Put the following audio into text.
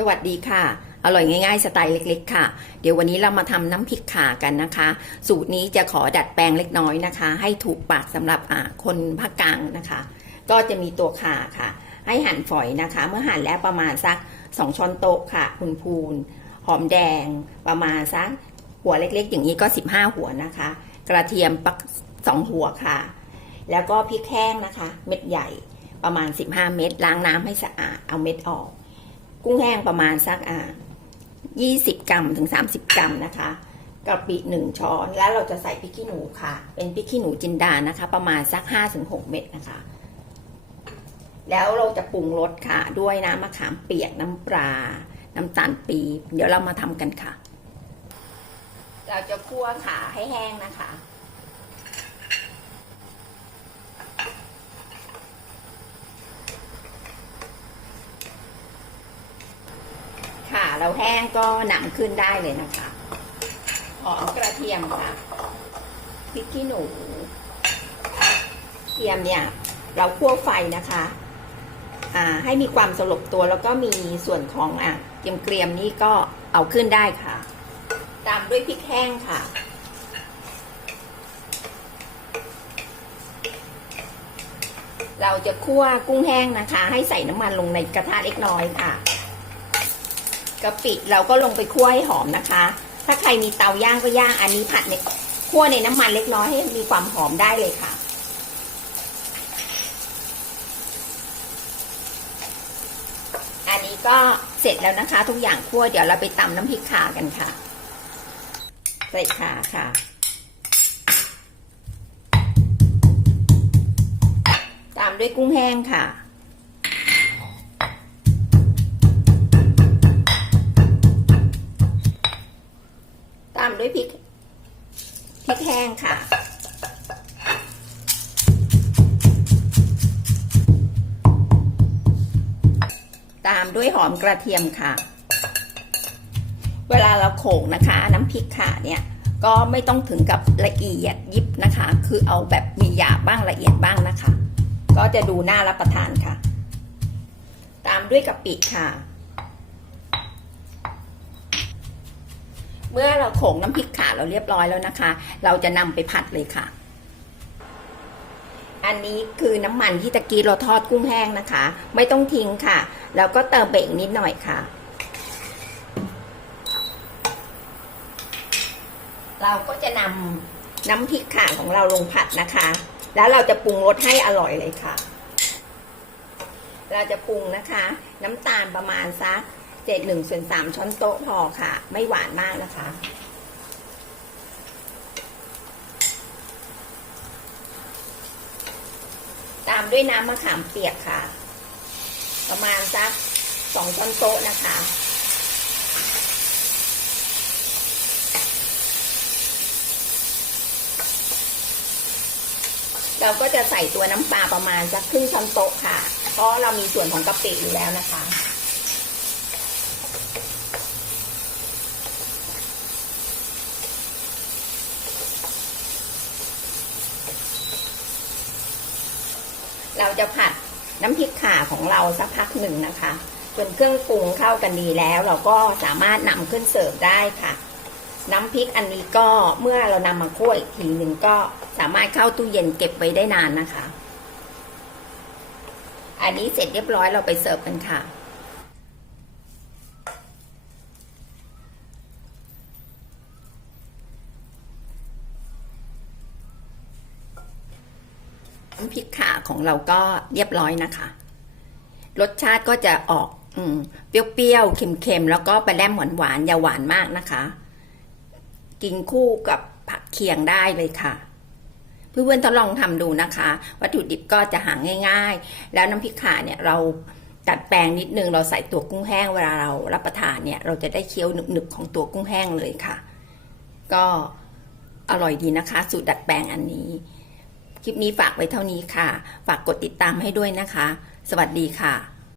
สวัสดีค่ะ อร่อยง่ายๆ สไตล์เล็ก ๆ ค่ะ เดี๋ยววันนี้เรามาทำน้ำพริกข่ากันนะคะ สูตรนี้จะขอดัดแปลงเล็กน้อยนะคะ ให้ถูกปากสำหรับคนภาคกลางนะคะ ก็จะมีตัวข่าค่ะ ให้หั่นฝอยนะคะ เมื่อหั่นแล้วประมาณสัก 2 ช้อนโต๊ะค่ะ คุณพูน หอมแดง ประมาณสักหัวเล็กๆ อย่างนี้ก็ 15 หัวนะคะ กระเทียมปักสองหัวค่ะ แล้วก็พริกแห้งนะคะ เม็ดใหญ่ประมาณ 15 เม็ดล้างน้ำให้สะอาดเอาเม็ดออก กุ้งแห้งประมาณสักอ่า20 กรัมถึง 30 กรัมนะคะกะปิหนึ่งช้อนแล้วเราจะใส่พริกขี้หนูค่ะ เป็นพริกขี้หนูจินดานะคะ ประมาณสัก 5-6 เม็ดนะคะ แล้วเราจะปรุงรสค่ะ ด้วยน้ำมะขามเปียกน้ำปลา น้ำตาลปี๊บเดี๋ยวเรามาทำกันค่ะ เราจะคั่วขาให้แห้งนะคะ เราแห้งก็หนำขึ้นได้เลยนะคะหอมกระเทียมค่ะพริกขี้หนูเทียมเนี่ย เราคั่วไฟนะคะอ่าให้มีความสลบตัวแล้วก็มีส่วนของอะเกรียมเกรียมๆนี่ก็เอาขึ้นได้ค่ะ ตามด้วยพริกแห้งค่ะเราจะคั่วกุ้งแห้งนะคะ ให้ใส่น้ำมันลงในกระทะเล็กน้อยค่ะ กะปิเราก็ลงไปคั่วให้หอมนะคะ ถ้าใครมีเตาย่างก็ย่าง อันนี้ผัดในคั่วในน้ำมันเล็กน้อยให้มีความหอมได้เลยค่ะ อันนี้ก็เสร็จแล้วนะคะ ทุกอย่างคั่วเดี๋ยวเราไปตำน้ำพริกข่ากันค่ะใส่ข่าค่ะตามด้วยกุ้งแห้งค่ะ ตามด้วยพริกพริกแห้งค่ะ ตามด้วยหอมกระเทียมค่ะ เวลาเราโขลกนะคะ น้ำพริกข่าเนี่ยก็ไม่ต้องถึงกับละเอียดยิบนะคะ คือเอาแบบมีหยาบบ้างละเอียดบ้างนะคะ ก็จะดูน่ารับประทานค่ะ ตามด้วยกะปิค่ะ มื่อเราโขลกน้ำพริกข่าเราเรียบร้อยแล้วนะคะ เราจะนำไปผัดเลยค่ะ อันนี้คือน้ำมันที่ตะกี้เราทอดกุ้งแห้งนะคะ ไม่ต้องทิ้งค่ะ แล้วก็เติมไปอีกนิดหน่อยค่ะ เราก็จะนำน้ำพริกข่าของเราลงผัดนะคะ แล้วเราจะปรุงรสให้อร่อยเลยค่ะ เราจะปรุงนะคะ น้ำตาลประมาณสัก เจ็ดหนึ่งส่วนสามช้อนโต๊ะพอค่ะ ไม่หวานมากนะคะ ตามด้วยน้ำมะขามเปียกค่ะ ประมาณสักสองช้อนโต๊ะนะคะเราก็จะใส่ตัวน้ำปลาประมาณสักครึ่งช้อนโต๊ะค่ะ เพราะเรามีส่วนของกะปิอยู่แล้วนะคะ เราจะผัดน้ำพริกข่าของเราสักพักหนึ่งนะคะ จนเครื่องปรุงเข้ากันดีแล้ว เราก็สามารถนำขึ้นเสิร์ฟได้ค่ะ น้ำพริกอันนี้ก็เมื่อเรานำมาคั่วอีกทีหนึ่งก็สามารถเข้าตู้เย็นเก็บไว้ได้นานนะคะ อันนี้เสร็จเรียบร้อยเราไปเสิร์ฟกันค่ะ น้ำพริกขาของเราก็เรียบร้อยนะคะ รสชาติก็จะออกอเปรี้ยวๆเค็มๆแล้วก็ไปแลมหวานๆอย่าหวานมากนะคะ กินคู่กับผักเคียงได้เลยค่ะเพื่อนๆทดลองทำดูนะคะ วัตถุดิบก็จะหาง่ายๆ แล้วน้ำพริกขาเนี่ยเราดัดแปลงนิดนึงเราใส่ตัวกุ้งแห้งเวลาเรารับประทานเนี่ย เราจะได้เคี้ยวหนึบๆของตัวกุ้งแห้งเลยค่ะ ก็อร่อยดีนะคะ สูตรดัดแปลงอันนี้ คลิปนี้ฝากไว้เท่านี้ค่ะ ฝากกดติดตามให้ด้วยนะคะ สวัสดีค่ะ